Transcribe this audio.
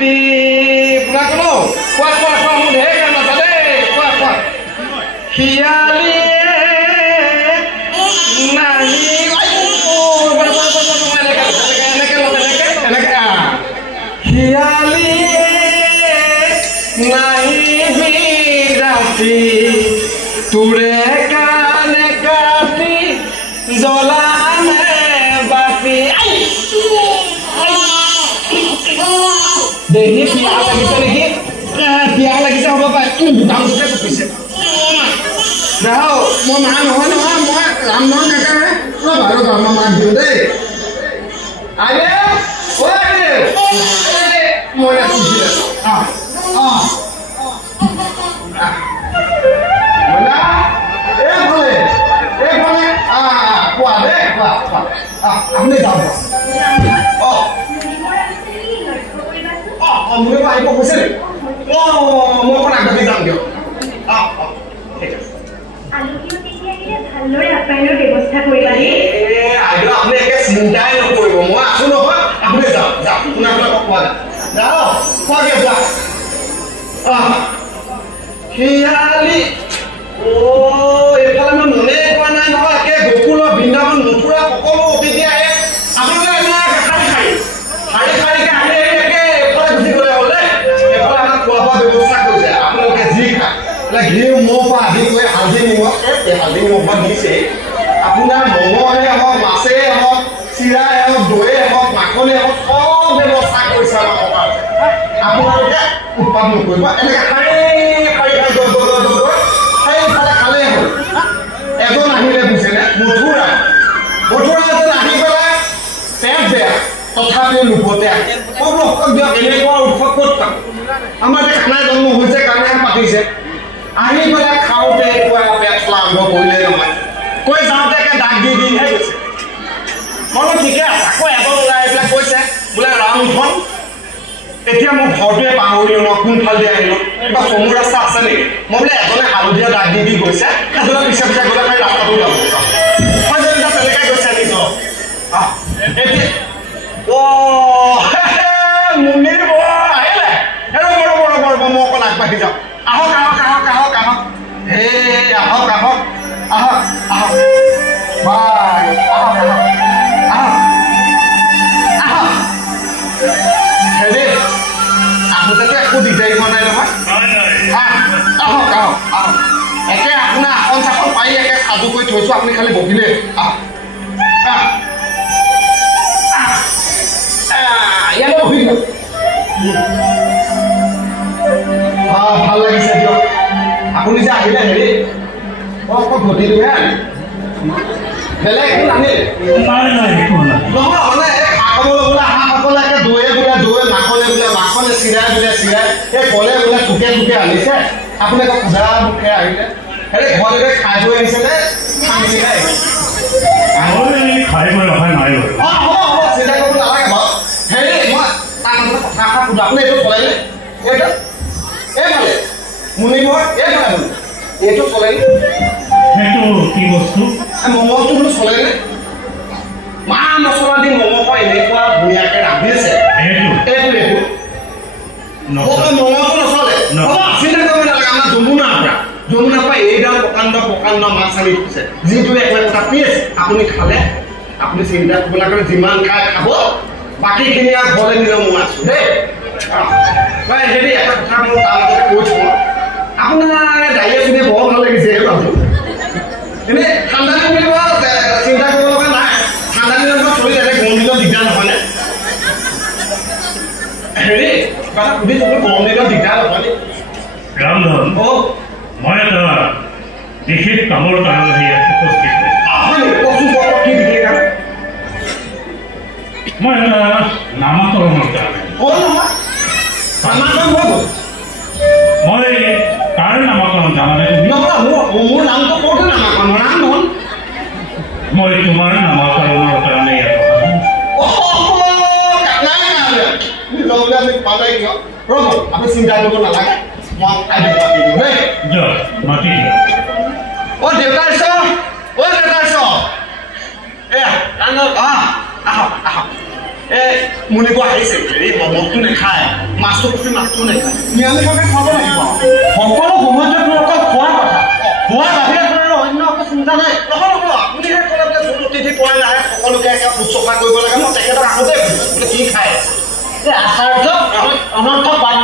দি পুৰা কোনো কোৱা মোৰ ঢেৰ গান আছে দেই কোৱা শিয়ালি নাহি শিয়ালি নাহি ৰাতি তোৰে কানে কাটি জ্বলানে বাতি দেহি পিয়া লাগিছে নেকি পিয়া লাগিছে হ'ব পাৰে ডাঙৰকে পকিছে ৰাও মই মা নহয় মই ৰাম নহয় নাকাৰে বাৰু মই মাত দিওঁ দেই আৰে মই আছোঁ আপনি যাও মোৰে আহিব কৈছে মই অকণ আগবাঢ়ি যাম দিয়ক ঠিক আছে ভালদৰে আপ্যায়নৰ ব্যৱস্থা কৰিবা আইদেউ আপুনি একে চিন্তাই নকৰিব মই আছো নহয় আপুনি যাওক আপোনাৰ কোৱা যাও কোৱাগে যোৱা শিয়ালি এইফালে মই মনে কোৱা নাই নহয় একে গোকুলৰ বৃন্দাবন মথুৰা সকলো অতিথি আহে আপোনালোকে শাৰী শাৰীকে আহি একে এইফালে গুচি গ'লে হ'লে এইফালে আমাক খোৱা বোৱা ব্যৱস্থা কৰিছে আপোনালোকে যি খায় ঘিউ মৌ পৰা আদি কৰি হালধি নিমখ হালধি নিমখ দিছে আপোনাৰ মঙহে হওক মাছেই হওক চিৰাই হওক দৈয়ে হওক মাখনে হওক সব ব্যৱস্থা কৰিছে আমাৰ ককা আপোনালোকে উৎপাদ নকৰিব এনেকৈ সেইফালে খালেই হ'ল এজন আহিলে বুজিছেনে মথুৰা এজন আহি পেলাই পেট বেয়া তথাপিও লোভতে আহে মই বোলো অকল দিয়ক এনেকুৱা উৎসৱ ক'ত পাম আমাৰ এতিয়া খানাই জন্ম হৈছে কাৰণেহে পাতিছে আহি পেলাই খাওঁতে পেট চলা আৰম্ভ কৰিলে নহয় কৈ যাওঁতে একে দাগ দিহে গৈছে মই বোলো ঠিকে আছে আকৌ এজন ওলাই পেলাই কৈছে বোলে ৰামধন এতিয়া মই ঘৰটোৱে পাহৰিলো ন কোনফালে আহিলো কিবা চমু ৰাস্তা আছে নেকি মই বোলে এজনে হালধীয়া দাগ দি গৈছে এজনে পিছে পিছে গ'লে মই ৰাস্তাটো যাব মই যদি তেনেকৈ গৈছে নেকি মুনিৰ আহিলে ৰ'ব মই অকণ আগবাঢ়ি যাওঁ আহক হে আহক হেৰি আহোঁতেতো একো দিগদাৰি হোৱা নাই নহয় আহক একে আপোনাৰ আসন চাখন পাৰি একে সাজু কৰি থৈছোঁ আপুনি খালি বহিলে ইয়াতে বহি দিয়ক ভাল লাগিছে দিয়ক আপুনি যে আহিলে হেৰি অকল ঘটিলোহে আনি বেলেগ একো নানিলে নহয় খাবলৈ বোলে হাঁহসকলে একে দৈয়ে বোলে মাখনে চিৰাই এই কলে বোলে টোকে আনিছে আপুনি আকৌ সুধা মুখে আহিলে হেৰি ঘৰলৈকে খাই বৈ আহিছে নে খাই বৈ ৰখা নাই হ'ব চিন্তা কৰিব নালাগে বাৰু হেৰি মই তাৰ মাজতে কথা এষাৰ সুধো আপুনি এইটো চলাইনে এইফালে মুনিবৰ এইফালে এইটো চলাইনে সেইটো কি বস্তু মমটো বোলো চলাইনে মা মছলা দি মমটো এনেকুৱা ধুনীয়াকে ৰান্ধিছে এইটো মমটো নচলে চিন্তা কৰিব নালাগে আমাৰ যমুনাৰ পৰা এইডাল প্ৰকাণ্ড মাছ আনি দিছে যিটো এটা পিচ আপুনি খালে আপুনি চিন্তা কৰিব নালাগে যিমান খাই খাব বাকীখিনি আৰু ঘৰলৈ নিলে মই আছো দেই হেৰি এটা কথা মোৰ তাৰ মাজতে কৈছোঁ আপোনাৰ ডাইৰিয়া শুনি বৰ ভাল লাগিছে এনেই ঠাণ্ডা দিন বুলিব চিন্তা কৰিব লগা নাই ঠাণ্ডা দিনত চলি থাকে গৰম দিনত দিগদাৰ নহয়নে হেৰি কিবা এটা সুধিছোঁ গৰম দিনত দিগদাৰ নহয়নে ৰামধন মই এটা বিশেষ কামৰ কাৰণে উপস্থিত কি বিশেষ কাম মই এটা নামাকৰণৰ কাৰণে মই তাৰ নামাকৰণ জানানে মোৰ নামটো ক'তো নামাকৰণ ৰামধন মই তোমাৰ নামাকৰণৰ কাৰণে ৰ'ব আপুনি চিন্তা কৰিব নালাগে মই মাতি দিওঁ দেউতাৰ এয়া আহক মুনিব আহিছে হেৰি মদটো নাখায় মাছটো পুঠি মাছটো নাখায় নিৰামিষভাৱে খাব লাগিব সকলো সময়তে তোৰ অকল খোৱাৰ কথা খোৱাৰ বাহিৰে তোৰ অন্য একো চিন্তা নাই নহয় নহয় আপুনিহে ক'লে বোলে যোন অতিথি পৰে নাহে সকলোকে একে শুশ্ৰূষা কৰিব লাগে মই তেখেতক আগতে কি খায় আচাৰ্য অনৰ্থক বাদ